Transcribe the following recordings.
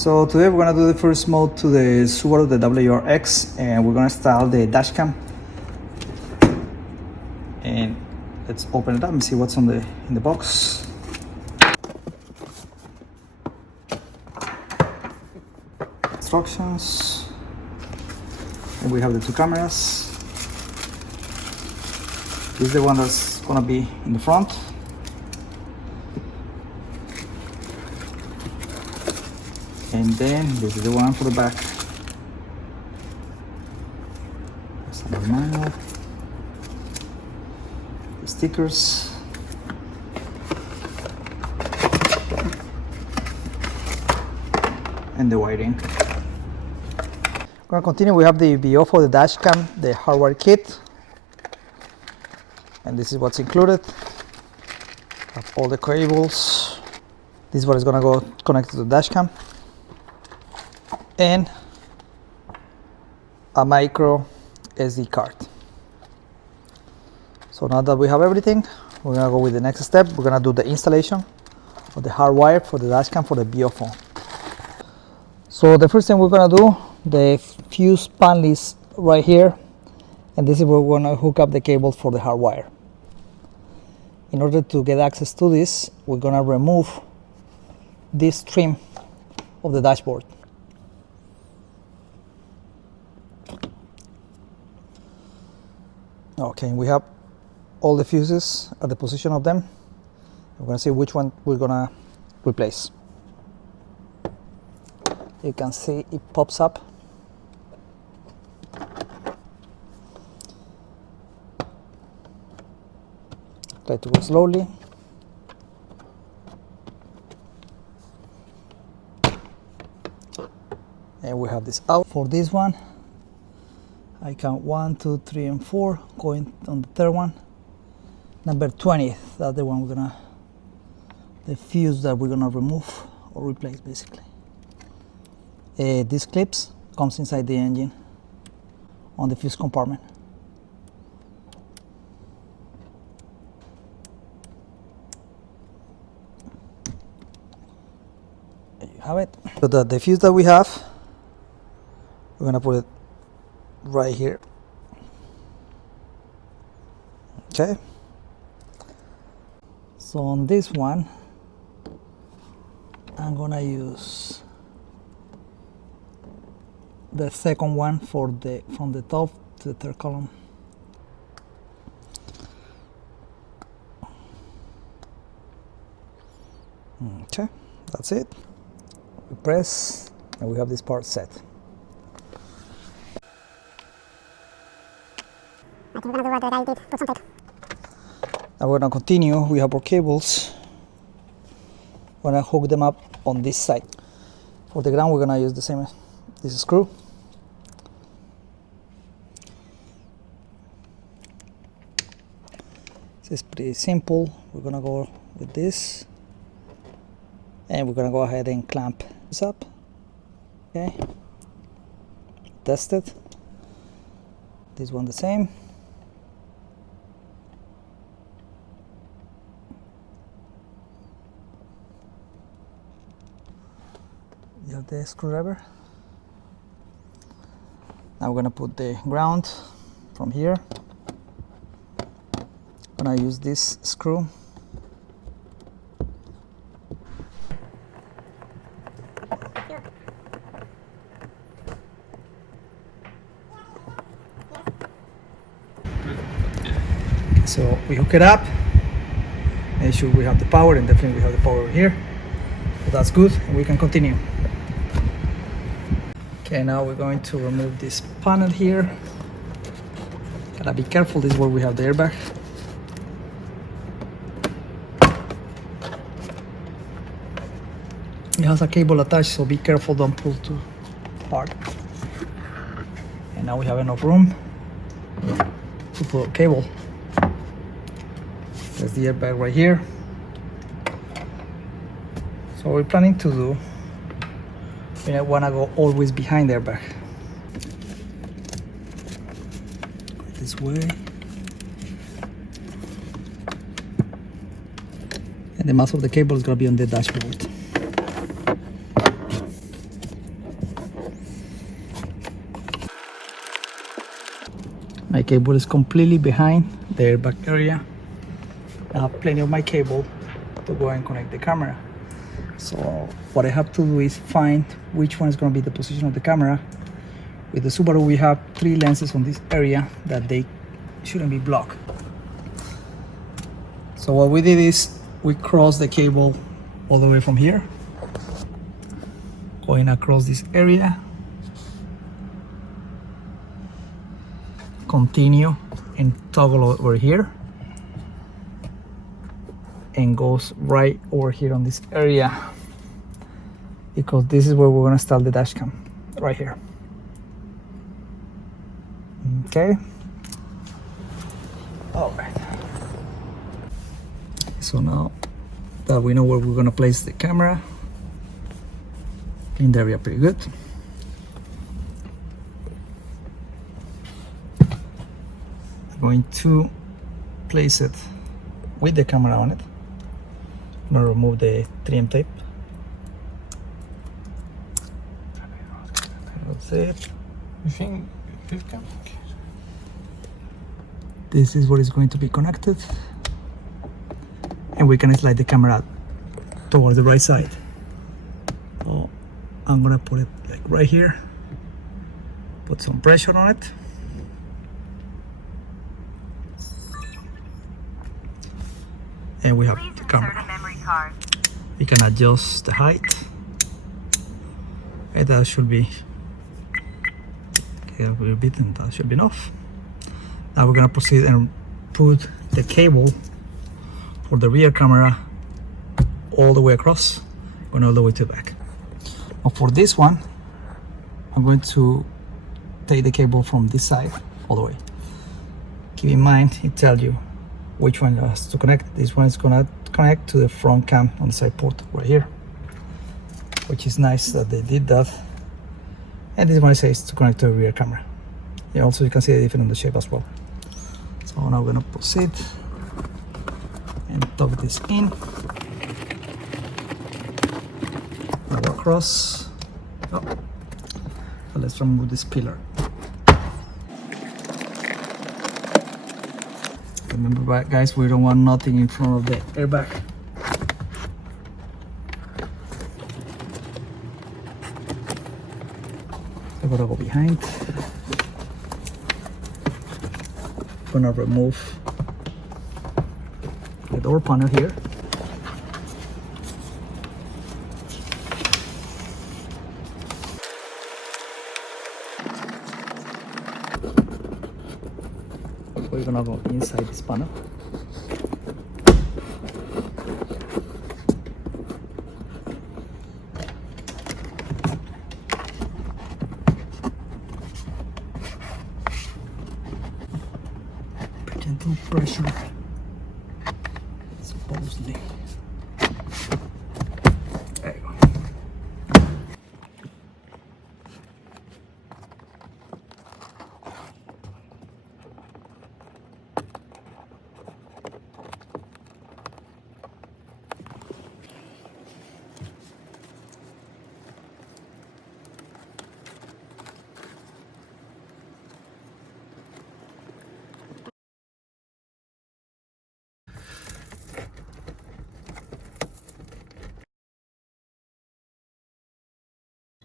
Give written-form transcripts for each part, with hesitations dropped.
So today we're gonna do the first mode to the Subaru, the WRX, and we're gonna install the dashcam. And let's open it up and see what's in the box. Instructions. And we have the two cameras. This is the one that's gonna be in the front. And then this is the one for the back. There's a manual, the stickers, and the wiring. We're gonna continue. We have the Viofo, the dashcam, the hardware kit, and this is what's included. Have all the cables. This is what is gonna go connected to the dashcam. And a micro SD card. So now that we have everything, we're gonna go with the next step. We're gonna do the installation of the hardwire for the dashcam for the Viofo. So the first thing we're gonna do, the fuse panel is right here, and this is where we're gonna hook up the cable for the hardwire. In order to get access to this, we're gonna remove this trim of the dashboard. Okay, we have all the fuses at the position of them. We're gonna see which one we're gonna replace. You can see it pops up. Try to go slowly. And we have this out. For this one, I count 1, 2, 3, and 4. Going on the third one, number 20. That's the one the fuse that we're gonna remove or replace, basically. These clips comes inside the engine on the fuse compartment. There you have it. So the fuse that we have, we're gonna put it right here. Okay. So on this one, I'm gonna use the second one from the top to the third column. Okay, that's it. We press and we have this part set. I think we're gonna do what I did, put some tape. Now we're gonna continue. We have our cables. We're gonna hook them up on this side. For the ground, we're gonna use the same, this screw. This is pretty simple. We're gonna go with this, and we're gonna go ahead and clamp this up. Okay. Test it. This one the same. You have the screwdriver. Now we're gonna put the ground from here. I'm gonna use this screw. So we hook it up. Make sure we have the power, and definitely we have the power over here. So that's good, and we can continue. Okay, now we're going to remove this panel here. Gotta be careful, this is where we have the airbag. It has a cable attached, so be careful, don't pull too hard. And now we have enough room to put a cable. There's the airbag right here. So what we're planning to do, we don't want to go always behind the airbag. This way. And the mouth of the cable is going to be on the dashboard. My cable is completely behind the airbag area. I have plenty of my cable to go and connect the camera. So what I have to do is find which one is going to be the position of the camera. With the Subaru we have 3 lenses on this area that they shouldn't be blocked. So what we did is we crossed the cable all the way from here, going across this area, continue and toggle over here, and goes right over here on this area, because this is where we're going to install the dash cam, right here. Okay, all right. So now that we know where we're going to place the camera, clean the area pretty good. I'm going to place it with the camera on it. I'm going to remove the 3M tape. That's it. You think this can? This is what is going to be connected, and we can slide the camera towards the right side. So I'm gonna put it like right here, put some pressure on it, and we have the camera. We can adjust the height, and that should be a little bit, and that should be enough. Now we're gonna proceed and put the cable for the rear camera all the way across, going all the way to the back. Now for this one, I'm going to take the cable from this side all the way. Keep in mind, it tells you which one has to connect. This one is gonna connect to the front cam on the side port right here, which is nice that they did that. And this one says to connect to the rear camera. Yeah, also you can see the difference in the shape as well. So now we're gonna proceed and tuck this in. Go across. Oh. So let's remove this pillar. Remember, guys, we don't want nothing in front of the airbag. I'm gonna go behind. Gonna remove the door panel here. We're gonna go inside this panel. Gentle pressure, supposedly. There you go.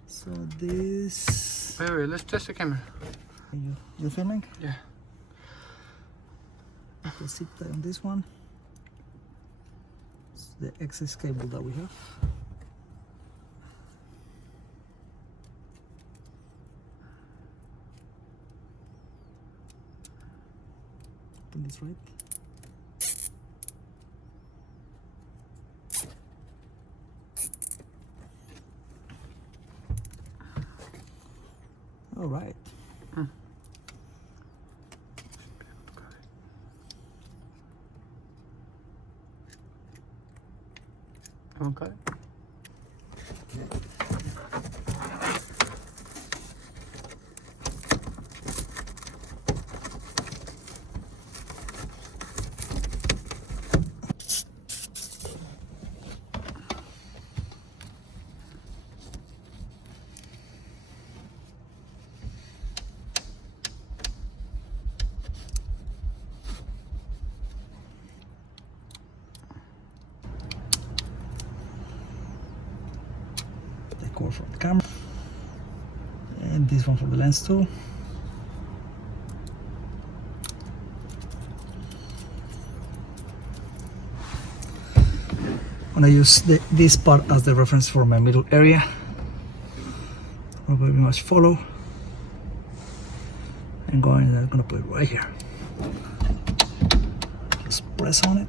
So this. Wait, let's test the camera. You filming? Yeah. The zip tie on this one. It's the excess cable that we have. Put this right. All right. Okay. for the camera, and this one for the lens too. I'm gonna use this part as the reference for my middle area. I'll very much follow. And I'm gonna put it right here. Just press on it.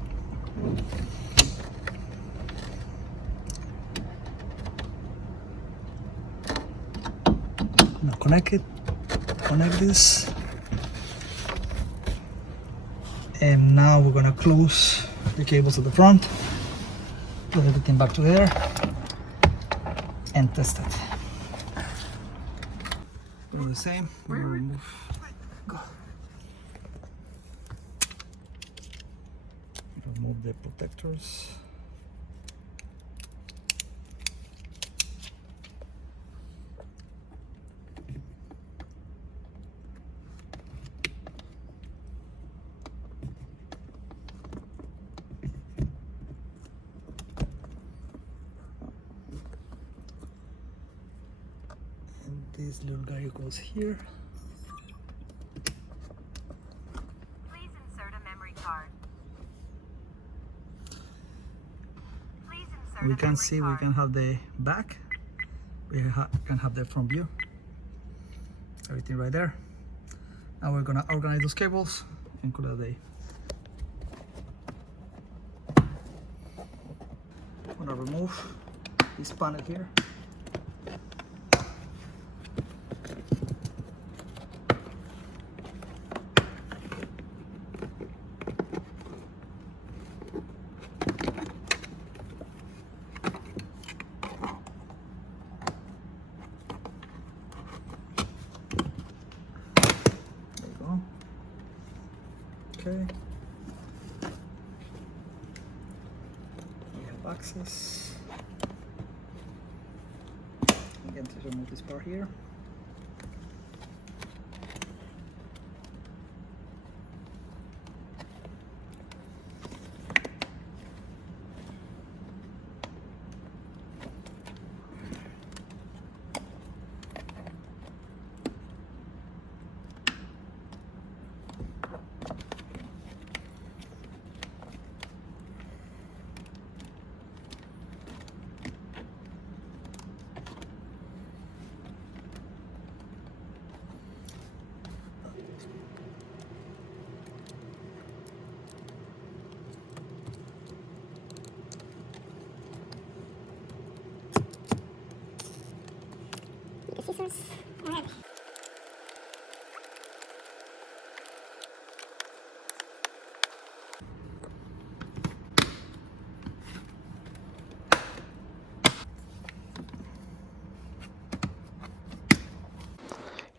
Now connect it. Connect this. And now we're gonna close the cables at the front. Put everything back together and test it. Do the same. We're gonna remove. Go. Remove the protectors. This little guy goes here. Please insert a memory card. Please insert We a can memory see, card. we can have the back. We can have the front view. Everything right there. Now we're gonna organize those cables and call it a day. I'm gonna remove this panel here. Okay. We have access. Again, to remove this part here. The scissors are ready.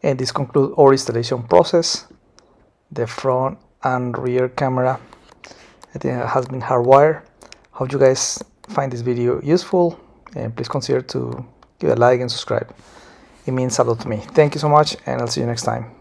And this concludes our installation process. The front and rear camera, I think, it has been hardwired. Hope you guys find this video useful, and please consider to give a like and subscribe. It means a lot to me. Thank you so much, and I'll see you next time.